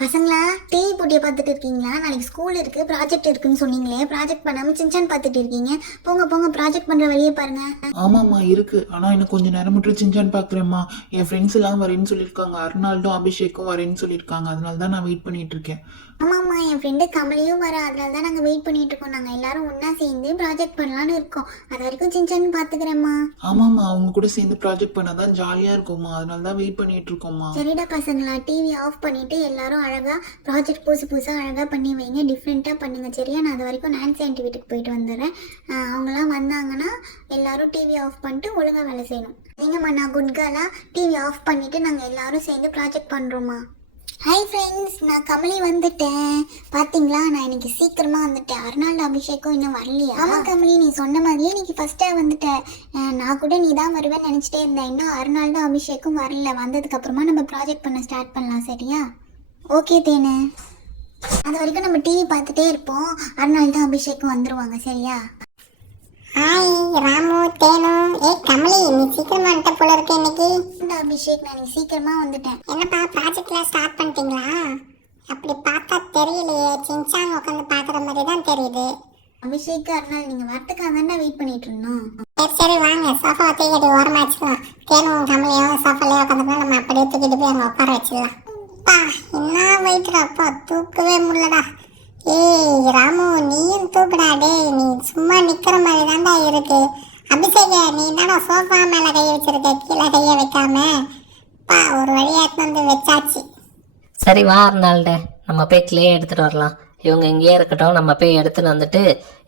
பசங்களா, டிவி போட்டியை பார்த்துட்டு இருக்கீங்களா? நாளைக்கு ஸ்கூல் இருக்கு, ப்ராஜெக்ட் இருக்குன்னு சொன்னீங்களே, ப்ராஜெக்ட் பண்ணாம சின்சான் பார்த்துட்டு இருக்கீங்க. போங்க போங்க, ப்ராஜெக்ட் பண்ற வழியே பாருங்க. ஆமாம்மா இருக்கு. ஆனா எனக்கு கொஞ்சம் நேரம் மட்டும் சின்சான் பாக்குறேம்மா. என் ஃப்ரெண்ட்ஸ் எல்லாம் வரேன்னு சொல்லியிருக்காங்க. அர்னால்டும் அபிஷேக்கும் வரேன்னு சொல்லியிருக்காங்க. அதனால தான் நான் வெயிட் பண்ணிட்டு இருக்கேன். ஆமாம்மா, என் ஃப்ரெண்டு கமலியும் வர, அதனால தான் நாங்கள் வெயிட் பண்ணிட்டு இருக்கோம். நாங்கள் எல்லாரும் ஒன்றா சேர்ந்து ப்ராஜெக்ட் பண்ணலான்னு இருக்கோம். அது வரைக்கும் சின்சான் பார்த்துக்கிறேம்மா. ஆமாம்மா, அவங்க கூட சேர்ந்து ப்ராஜெக்ட் பண்ணாதான் ஜாலியா இருக்கும்மா. அதனால தான் வெயிட் பண்ணிட்டு இருக்கோம்மா. சரிடா பசங்களா, டிவி ஆஃப் பண்ணிட்டு எல்லாரும் அழகா ப்ராஜெக்ட் புதுசாக அழகாக பண்ணி வைங்க, டிஃப்ரெண்ட்டாக பண்ணுங்க. சரியா? நான் அது வரைக்கும் நான்சி ஆண்டி வீட்டுக்கு போயிட்டு வந்துடுறேன். அவங்களாம் வந்தாங்கன்னா எல்லாரும் டிவி ஆஃப் பண்ணிட்டு ஒழுங்காக வேலை செய்யணும். சரிங்கம்மா, நான் குட் கேர்லாக டிவி ஆஃப் பண்ணிட்டு நாங்கள் எல்லாரும் சேர்ந்து ப்ராஜெக்ட் பண்ணுறோம்மா. ஹாய் ஃப்ரெண்ட்ஸ், நான் கமலி வந்துட்டேன். பார்த்தீங்களா, நான் இன்னைக்கு சீக்கிரமாக வந்துட்டேன். அர்னால்டு அபிஷேக்கும் இன்னும் வரலையா? ஆமாம் கமலி, நீ சொன்ன மாதிரியே இன்னைக்கு ஃபஸ்ட்டாக வந்துட்டேன். நான் கூட நீ தான் வருவேன்னு நினச்சிட்டே இருந்தேன். இன்னும் அர்னால்டு அபிஷேக்கும் வரல. வந்ததுக்கப்புறமா நம்ம ப்ராஜெக்ட் பண்ண ஸ்டார்ட் பண்ணலாம். சரியா? ஓகே தேனு. அது வரைக்கும் நம்ம டிவி பார்த்துட்டே இருப்போம். அர்னால்டு அபிஷேக்கும் வந்துடுவாங்க. சரியா? ஹாய் ராமு, தேனு. கமலி, நீ சீக்கிரமா வந்துட்ட போல இருக்கு இன்னைக்கு. அபிஷேக், நான் சீக்கிரமாக வந்துட்டேன். என்னப்பா, ப்ராஜெக்ட்லாம் ஸ்டார்ட் பண்ணிட்டீங்களா? அப்படி பார்த்தா தெரியலையே, சின்சான் உட்காந்து பார்க்குற மாதிரி தான் தெரியுது. அபிஷேக், அர்னால், நீங்கள் வரத்துக்காக தானே வெயிட் பண்ணிட்டு இருந்தோம். சரி சரி, வாங்க சோஃபா தூக்கிட்டு ஓரமாக வச்சுக்கலாம். தேனும் கமலியும் சோஃபாலேயே உட்காந்துக்கலாம். நம்ம அப்படியே தூக்கிட்டு போய் அங்கே உட்கார வச்சிடலாம். அப்பா, என்ன வெயிட்ரா அப்பா, தூக்கவே முடியலடா. ஏய் ராமு, நீயும் தூக்குடா. டேய், நீ சும்மா நிக்கிற மாதிரி தான்டா இருக்கு. அபிஷேக, நீ தானே சோஃபா மேல கை வச்சிருக்க, கீழே கைய வைக்காம. பா, ஒரு வழியா வந்து வச்சாச்சு. சரி வா அர்னால்டே, நம்ம போய் கிளே எடுத்துட்டு வரலாம். இவங்க இங்கேயே இருக்கட்டும், நம்ம போய் எடுத்துட்டு வந்துட்டு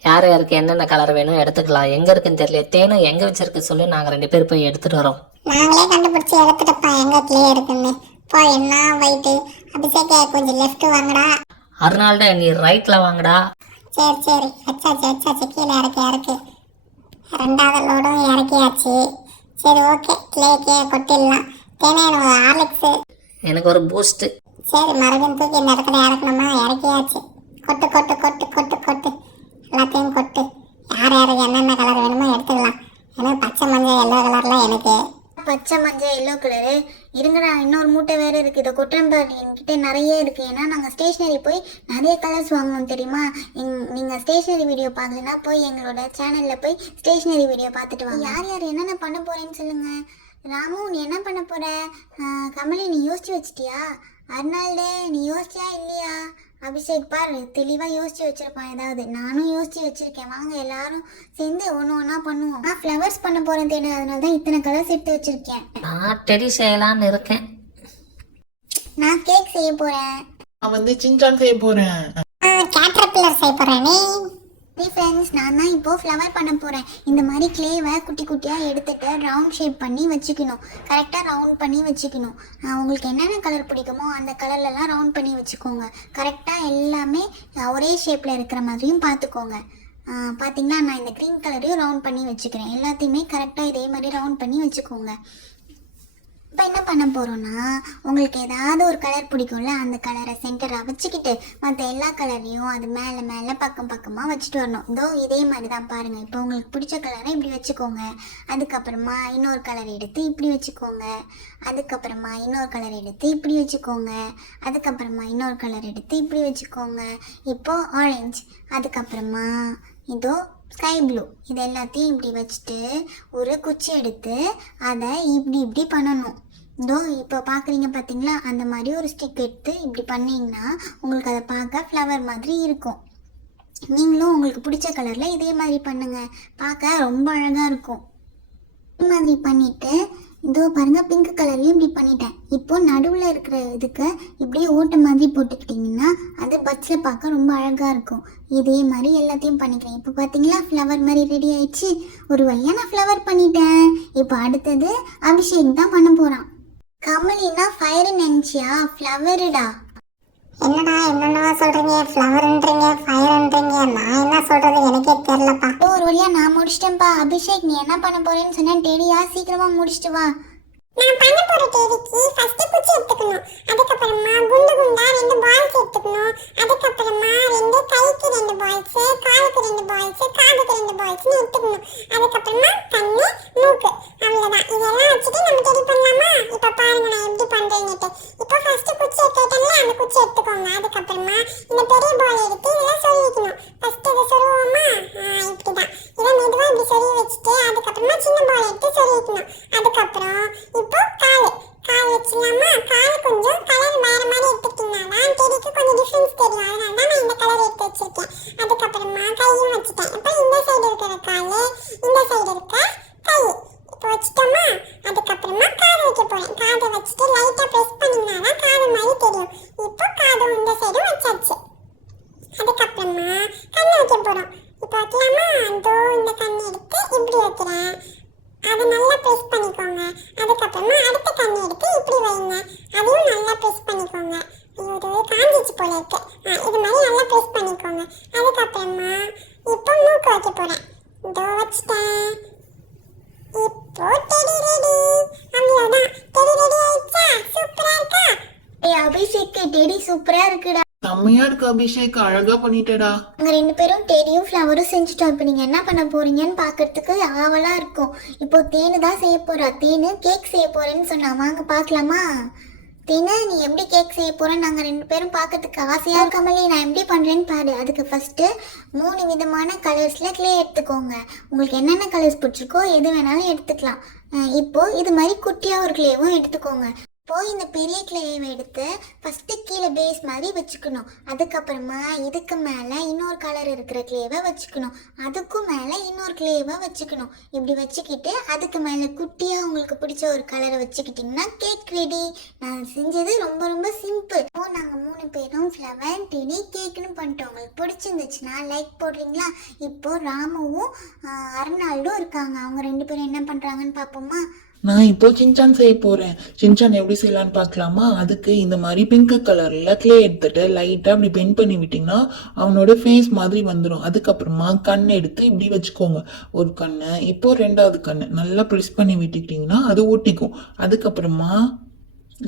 யார் யாருக்கு என்னென்ன கலர் வேணும் எடுத்துக்கலாம். எங்க இருக்குன்னு தெரியல. தேனும் எங்க வச்சிருக்கு சொல்லு, நாங்க 2 பேர் போய் எடுத்துட்டு வரோம். நாங்களே கண்டுபிடிச்சி எடுத்துட்டப்பா எங்க கிளே இருக்குன்னு. பா, என்ன வெயிட்டு. அபிஷேக, கொஞ்சம் லெஃப்ட் வாங்கடா. அர்னால்டே, நீ ரைட்ல வாங்கடா. சரி சரி, வச்சாச்சு. கீழே இறக்கு. 2வது லோடும் இறக்கியாச்சு. சரி ஓகே, கிளே கொட்டிடலாம். தேனே, எனக்கு ஹார்லிக்ஸு. எனக்கு ஒரு பூஸ்ட். சரி, மறுபடியும் தூக்கி இந்த இடத்துல இறக்கணுமா? இறக்கியாச்சு. கொட்டு. எல்லாத்தையும் கொட்டு. யார் யாருக்கு என்னென்ன கலர் வேணுமோ எடுத்துக்கலாம். எனக்கு பச்சை மஞ்சள் எல்லோ கலர்லாம் எனக்கு. பச்சை மஞ்சள் எல்லோ கலரு இருங்கடா, இன்னொரு மூட்டை வேறு இருக்குது. இதை கொட்டுறேன் பாரு, என்கிட்ட நிறைய இருக்குது. ஏன்னா நாங்கள் ஸ்டேஷ்னரி போய் நிறைய கலர்ஸ் வாங்கணும் தெரியுமா? நீங்கள் ஸ்டேஷ்னரி வீடியோ பார்க்கலன்னா போய் எங்களோட சேனலில் போய் ஸ்டேஷ்னரி வீடியோ பார்த்துட்டு வாங்க. யார் யார் என்னென்ன பண்ண போகிறேன்னு சொல்லுங்கள். ராமு, நீ என்ன பண்ண போகிற? கமலி, நீ யோசிச்சு வச்சிட்டியா? அர்னால்டே, நீ யோசிச்சியா இல்லையா? அபிஷேக் பாரு, தெளிவாக யோசிச்சு வச்சிருப்பான் ஏதாவது. நானும் யோசிச்சு வச்சிருக்கேன். வாங்க எல்லாரும் சேர்ந்து ஒன்றா பண்ணுவோம். நான் ஃப்ளவர்ஸ் பண்ண போகிறேன் தேடு, அதனால தான் இத்தனை கலர்ஸ் எடுத்து வச்சிருக்கேன். நான் டெடி செய்யலான்னு இருக்கேன். நான் கேக் செய்ய போகிறேன். நான் வந்து சின்சான் செய்ய போறேன். கேட்டர்பில்லர் செய்ய போகிறேன். ஹே ஃப்ரெண்ட்ஸ், நான் தான் இப்போது ஃப்ளவர் பண்ண போகிறேன். இந்த மாதிரி கிளேவை குட்டி குட்டியாக எடுத்துகிட்டு ரவுண்ட் ஷேப் பண்ணி வச்சுக்கணும். கரெக்டாக ரவுண்ட் பண்ணி வச்சுக்கணும். உங்களுக்கு என்னென்ன கலர் பிடிக்குமோ அந்த கலர்லலாம் ரவுண்ட் பண்ணி வச்சுக்கோங்க. கரெக்டாக எல்லாமே ஒரே ஷேப்பில் இருக்கிற மாதிரியும் பார்த்துக்கோங்க. பார்த்தீங்களா, நான் இந்த க்ரீன் கலரையும் ரவுண்ட் பண்ணி வச்சுக்கிறேன். எல்லாத்தையுமே கரெக்டாக இதே மாதிரி ரவுண்ட் பண்ணி வச்சுக்கோங்க. இப்போ என்ன பண்ண போகிறோன்னா, உங்களுக்கு ஏதாவது ஒரு கலர் பிடிக்கும்ல, அந்த கலரை சென்டராக வச்சுக்கிட்டு மற்ற எல்லா கலரையும் அது மேலே பக்கமாக வச்சுட்டு வரணும். இதே மாதிரி தான் பாருங்கள். இப்போ உங்களுக்கு பிடிச்ச கலரை இப்படி வச்சுக்கோங்க. அதுக்கப்புறமா இன்னொரு கலர் எடுத்து இப்படி வச்சுக்கோங்க. அதுக்கப்புறமா இன்னொரு கலர் எடுத்து இப்படி வச்சுக்கோங்க. அதுக்கப்புறமா இன்னொரு கலர் எடுத்து இப்படி வச்சுக்கோங்க. இப்போது ஆரஞ்சு. அதுக்கப்புறமா ஸ்கை ப்ளூ. இது எல்லாத்தையும் இப்படி வச்சுட்டு ஒரு குச்சி எடுத்து அதை இப்படி பண்ணணும். இப்போ பார்க்குறீங்க பார்த்தீங்களா, அந்த மாதிரி ஒரு ஸ்டிக் எடுத்து இப்படி பண்ணிங்கன்னா உங்களுக்கு அதை பார்க்க ஃப்ளவர் மாதிரி இருக்கும். நீங்களும் உங்களுக்கு பிடிச்ச கலரில் இதே மாதிரி பண்ணுங்கள். பார்க்க ரொம்ப அழகாக இருக்கும். இது மாதிரி பண்ணிவிட்டு பாருங்கள், பிங்க் கலர்லேயும் இப்படி பண்ணிட்டேன். இப்போது நடுவில் இருக்கிற இதுக்கு இப்படியே ஓட்டை மாதிரி போட்டுக்கிட்டிங்கன்னா அது பட்ஸில் பார்க்க ரொம்ப அழகாக இருக்கும். இதே மாதிரி எல்லாத்தையும் பண்ணிக்கிறேன். இப்போ பார்த்தீங்களா, ஃப்ளவர் மாதிரி ரெடி ஆயிடுச்சு. ஒரு வழியாக நான் ஃப்ளவர் பண்ணிட்டேன். இப்போ அடுத்தது அபிஷேக் தான் பண்ண போகிறான். கமலினா ஃபயர் நினச்சியா? ஃப்ளவருடா. என்னடா சொல்றீங்க? ஃப்ளவர்ன்றீங்க, ஃபயர்ன்றீங்க. நான் என்ன சொல்றது எனக்கே தெரியலப்பா. ஒரு வழியா நான் முடிச்சிட்டேன்ப்பா. அபிஷேக், நீ என்ன பண்ண போறேன்னு சொன்னேன். டேடியா, சீக்கிரமா முடிச்சிட்டு வா. நான் பண்ண போற டேடிக்கு ஃபர்ஸ்ட் குச்சி எடுத்துக்கணும். அதுக்கப்புறமா குண்டா 2 பால்ஸ் எடுத்துக்கணும். அதுக்கப்புறமா கைக்கு 2 பால்ஸ், காலுக்கு 2 பால்ஸ், காதுக்கு 2 பால்ஸ் எடுத்துக்கணும். அதுக்கப்புறமா கண்ணு, மூக்கு. அவ்வளவுதான். இதெல்லாம் வச்சுட்டு நம்ம ரெடி பண்ணலாமா? இப்ப பாருங்க நான் எப்படி பண்றேன்னு. இப்போ ஃபர்ஸ்ட் குச்சி எடுத்துட்டேன்ல, அந்த பிடிச்சி எடுத்துக்கோங்க. அதுக்கப்புறமா இந்த பெரிய பால் எடுத்து இதெல்லாம் சொருவி வைக்கணும். ஃபர்ஸ்ட் இதை சொருவோமா, இப்படிதான் இதை மெதுவாக இப்படி சொருவி வச்சுட்டு அதுக்கப்புறமா சின்ன பால் எடுத்து சொருவி வைக்கணும். அதுக்கப்புறம் இப்போ கால் வச்சுக்கலாமா. கால் கொஞ்சம் கலர் வேற மாதிரி எடுத்துக்கிட்டீங்கன்னா டெடிக்கு கொஞ்சம் டிஃப்ரென்ஸ் தெரியும். அதனால தான் நான் இந்த கலர் எடுத்து வச்சிருக்கேன். அதுக்கப்புறமா கையும் வச்சுட்டேன். இப்போ இந்த சைடு இருக்கிற கால், இந்த சைடு இருக்க கை இப்போ வச்சுட்டோமா. அதுக்கப்புறமா காது வைக்க போறேன். காதை வச்சுட்டு லைட்டா ப்ரெஸ் பண்ணீங்கன்னா தான் காது மாதிரி தெரியும். இப்போ காது இந்த சைடு வச்சாச்சு. அதுக்கப்புறமா கண்ணு வைக்க போறோம். இப்போ வைக்கலாமா. அதோ இந்த கண்ணு எடுத்து இப்படி வைக்கிறேன். அதை நல்லா ப்ரெஸ் பண்ணிக்கோங்க. அதுக்கப்புறமா அடுத்த கண்ணு எடுத்து இப்படி வைங்க. அதையும் நல்லா ப்ரெஸ் பண்ணிக்கோங்க. இது காஞ்சிச்சு போல இருக்கு. இது மாதிரி நல்லா ப்ரெஸ் பண்ணிக்கோங்க. அதுக்கப்புறமா இப்போ மூக்கு வைக்க போறேன். இதோ வச்சுட்டேன். இப்போ டெடி ரெடி. அவ்வளோதான், டெடி ரெடி ஆயிடுச்சா? சூப்பரா இருக்கா? அபிஷேக் டெடி சூப்பரா இருக்குடா. செம்மையா இருக்கு அபிஷேக், அழகா பண்ணிட்டடா. நாங்க 2 பேரும் டெடியும் ஃப்ளவரும் செஞ்சுட்டோம். இப்போ நீங்க என்ன பண்ண போறீங்கன்னு பாக்கிறதுக்கு ஆவலா இருக்கும். இப்போ தேனு தான் செய்ய போறா. தேனு கேக் செய்ய போறேன்னு சொன்னா. வாங்க பார்க்கலாமா. தேனு, நீ எப்படி கேக் செய்ய போறேன்னு நாங்க 2 பேரும் பார்க்கறதுக்கு ஆசையா இருக்காமலே நான் எப்படி பண்றேன்னு பாரு. அதுக்கு ஃபர்ஸ்ட் 3 விதமான கலர்ஸ்ல கிளே எடுத்துக்கோங்க. உங்களுக்கு என்னென்ன கலர்ஸ் பிடிச்சிருக்கோ எது வேணாலும் எடுத்துக்கலாம். இப்போ இது மாதிரி குட்டியா ஒரு கிளேவும் எடுத்துக்கோங்க. இப்போ இந்த பெரிய கிளேவை எடுத்து ஃபஸ்ட்டு கீழே பேஸ் மாதிரி வச்சுக்கணும். அதுக்கப்புறமா இதுக்கு மேலே இன்னொரு கலர் இருக்கிற கிளேவை வச்சுக்கணும். அதுக்கும் மேலே இன்னொரு கிளேவை வச்சுக்கணும். இப்படி வச்சுக்கிட்டு அதுக்கு மேலே குட்டியாக உங்களுக்கு பிடிச்ச ஒரு கலரை வச்சுக்கிட்டிங்கன்னா கேக் ரெடி. நான் செஞ்சது ரொம்ப ரொம்ப சிம்பிள். இப்போ நாங்கள் 3 பேரும் ஃப்ளவர் டெடி கேக்குன்னு பண்ணிட்டோம். உங்களுக்கு பிடிச்சிருந்துச்சுன்னா லைக் போடுறீங்களா. இப்போ ராமுவும் அர்னால்டும் இருக்காங்க. அவங்க 2 பேரும் என்ன பண்ணுறாங்கன்னு பார்ப்போமா. நான் இப்போ சின்சான் செய்ய போறேன். சின்சான் எப்படி செய்யலான்னு பார்க்கலாமா. அதுக்கு இந்த மாதிரி பிங்க் கலர்ல கிளே எடுத்துட்டு லைட்டா அப்படி பெயிண்ட் பண்ணி விட்டீங்கன்னா அவனோட ஃபேஸ் மாதிரி வந்துடும். அதுக்கப்புறமா கண் எடுத்து இப்படி வச்சுக்கோங்க. ஒரு கண்ணு, இப்போ 2வது கண்ணு நல்லா ப்ரெஸ் பண்ணி விட்டுக்கிட்டீங்கன்னா அது ஒட்டிக்கும். அதுக்கப்புறமா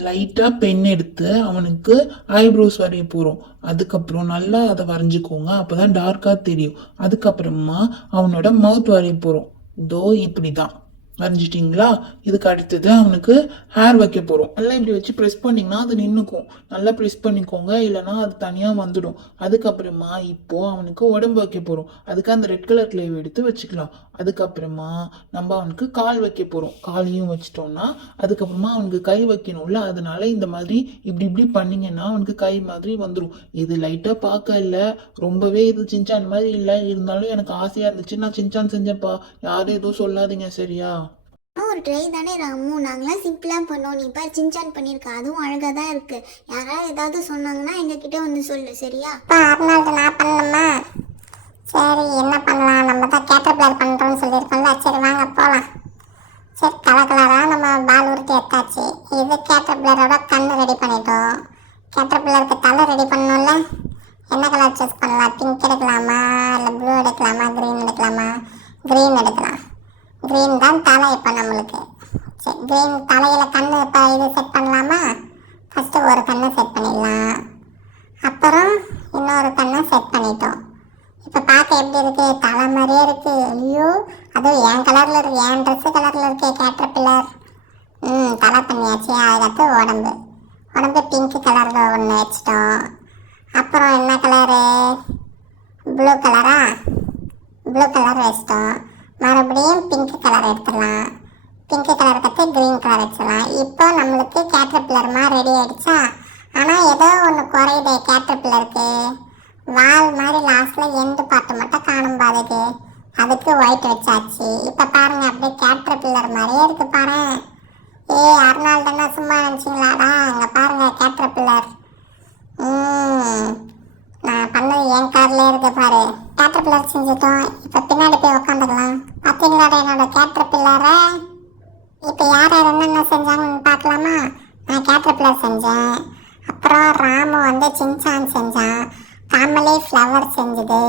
லைட்டா பென் எடுத்து அவனுக்கு ஐப்ரோஸ் வரைய போறோம். அதுக்கப்புறம் நல்லா அதை வரைஞ்சிக்கோங்க, அப்பதான் டார்க்கா தெரியும். அதுக்கப்புறமா அவனோட மவுத் வரைய போறோம். இதோ இப்படிதான் வரைஞ்சிட்டிங்களா. இதுக்கு அடுத்தது அவனுக்கு ஹேர் வைக்க போகிறோம். நல்லா இப்படி வச்சு ப்ரெஸ் பண்ணிங்கன்னா அது நின்றுக்கும். நல்லா ப்ரெஸ் பண்ணிக்கோங்க, இல்லைனா அது தனியாக வந்துடும். அதுக்கப்புறமா இப்போது அவனுக்கு உடம்பு வைக்க போகிறோம். அதுக்கு அந்த ரெட் கலர் கிளேவ் எடுத்து வச்சுக்கலாம். அதுக்கப்புறமா நம்ம அவனுக்கு கால் வைக்க போகிறோம். காலையும் வச்சிட்டோம்னா அதுக்கப்புறமா அவனுக்கு கை வைக்கணும்ல, அதனால இந்த மாதிரி இப்படி இப்படி பண்ணிங்கன்னா அவனுக்கு கை மாதிரி வந்துடும். இது லைட்டாக பார்க்க இல்லை, ரொம்பவே இது சின்சான் மாதிரி இல்லை, இருந்தாலும் எனக்கு ஆசையாக இருந்துச்சு, நான் சின்சான் செஞ்சேன்ப்பா. யாரும் எதுவும் சொல்லாதீங்க சரியா. ஒரு ட்ரை தானே ராமு, நாங்களாம் சிம்பிளாக பண்ணோம். நீ பாரு சின்சான் பண்ணியிருக்க, அதுவும் அழகாக தான் இருக்குது. யாராவது ஏதாவது சொன்னாங்கன்னா எங்ககிட்ட வந்து சொல்லு சரியா. அர்னால்டு நான் பண்ணணுமா? சரி என்ன பண்ணலாம், நம்ம தான் கேட்டர்பில்லர் பண்ணுறோம்னு சொல்லியிருக்கோம்ல. சரி வாங்க போகலாம். சரி கலராக நம்ம பால் உருட்டி எடுத்தாச்சு. இது கேட்டர்பில்லரோட கண் ரெடி பண்ணிட்டோம். கேட்டர்பில்லருக்கு தலை ரெடி பண்ணணும்ல. என்ன கலர் சூஸ் பண்ணலாம்? பிங்க் எடுக்கலாமா, இல்லை ப்ளூ எடுக்கலாமா, க்ரீன் எடுக்கலாமா? க்ரீன் எடுக்கலாம். க்ரீன் தான் தலை இப்போ நம்மளுக்கு. சரி க்ரீன் தலையில் கண் இப்போ இது செட் பண்ணலாமா. ஃபஸ்ட்டு ஒரு கண்ணை செட் பண்ணிடலாம். அப்புறம் இன்னொரு கண்ணை செட் பண்ணிட்டோம். இப்போ பார்க்க எப்படி இருக்குது? தலை மாதிரியே இருக்குது. ஐயோ அதுவும் என் கலரில் இருக்குது, என் ட்ரெஸ்ஸு கலரில் இருக்குது கேட்டர்பில்லர். தலை பண்ணியாச்சு. அதுக்கடுத்து உடம்பு பிங்க் கலரில் ஒன்று வச்சிட்டோம். அப்புறம் என்ன கலரு? ப்ளூ கலரா? ப்ளூ கலர் வச்சிட்டோம். மறுபடியும் பிங்க் கலர் எடுத்துடலாம். பிங்க் கலர் கற்று க்ரீன் கலர் வச்சிடலாம். இப்போ நம்மளுக்கு கேட்டர்பில்லர்மா ரெடி ஆகிடுச்சா. ஆனால் ஏதோ ஒன்று குறையுது கேட்டர்பில்லருக்கு. வால் மாதிரி லாஸ்ட்டில் எண்டு பாட்டு மட்டும் காணும் பாதுக்கு. அதுக்கு ஒயிட் வச்சாச்சு. இப்போ பாருங்கள் அப்படியே கேட்டர்பில்லர் மாதிரியே இருக்குது பாரு. அர்னால்டுன்னா சும்மா நினச்சிங்களாடா. அங்கே பாருங்கள் கேட்டர்பில்லர். நான் பண்ணது என் கார்லேயே இருக்கு பாரு. கேட்டர்பில்லர் செஞ்சுட்டோம். இப்போ பின்னாடி போய் உட்காந்துக்கலாம். பார்த்தீங்களாடா என்னோட கேட்டர்பில்லரை. இப்போ யார் யார் என்னென்ன செஞ்சாங்கன்னு பார்க்கலாமா. நான் கேட்டர்பில்லர் செஞ்சேன். அப்புறம் ராமு வந்து சின்சான் செஞ்சான். கமலி ஃப்ளவர் செஞ்சுது.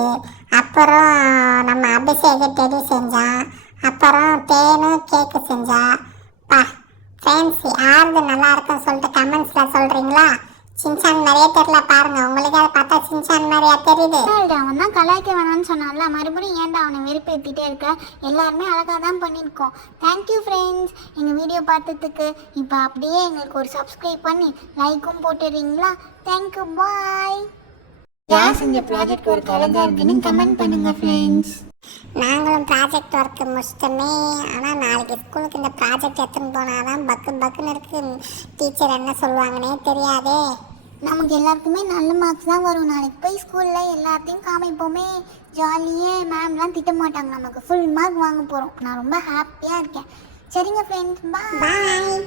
அப்புறம் நம்ம அபிஷேக் டெடி செஞ்சான். அப்புறம் தேனு கேக்கு செஞ்சா. ஃப்ரெண்ட்ஸ் யாருது நல்லா இருக்குன்னு சொல்லிட்டு கமெண்ட்ஸில் சொல்கிறீங்களா? சின்சான் மாதிரியே தெரியல பாருங்க, உங்களுக்கு அதை பார்த்தா சின்சான் மாதிரியா தெரியுது? அவன் தான் கலாய்க்க வேணாம்னு சொன்னான்ல, மறுபடியும் ஏன்டா அவனை வெறுப்பேற்றிட்டே இருக்க? எல்லாருமே அழகாக தான் பண்ணியிருக்கோம். தேங்க்யூ ஃப்ரெண்ட்ஸ் எங்கள் வீடியோ பார்த்ததுக்கு. இப்போ அப்படியே எங்களுக்கு ஒரு சப்ஸ்கிரைப் பண்ணி லைக்கும் போட்டுடுறீங்களா? தேங்க்யூ, பாய். யார் செஞ்ச ப்ராஜெக்ட் ஒர்க் அழகா இருக்குன்னு கமெண்ட் பண்ணுங்க ஃப்ரெண்ட்ஸ். நாங்களும் ப்ராஜெக்ட் ஒர்க்கு முடிச்சிட்டோமே. ஆனால் நாளைக்கு ஸ்கூலுக்கு இந்த ப்ராஜெக்ட் எடுத்துன்னு போனால் தான் பக்குன்னு இருக்கு. டீச்சர் என்ன சொல்லுவாங்கன்னே தெரியாதே. நமக்கு எல்லாருக்குமே நல்ல மார்க்ஸ் தான் வரும். நாளைக்கு போய் ஸ்கூலில் எல்லாத்தையும் காமிப்போமே, ஜாலியே. மேம்லாம் திட்ட மாட்டாங்க, நமக்கு ஃபுல் மார்க் வாங்க போகிறோம். நான் ரொம்ப ஹாப்பியாக இருக்கேன். சரிங்க ஃப்ரெண்ட்ஸ், பாய். பாய்.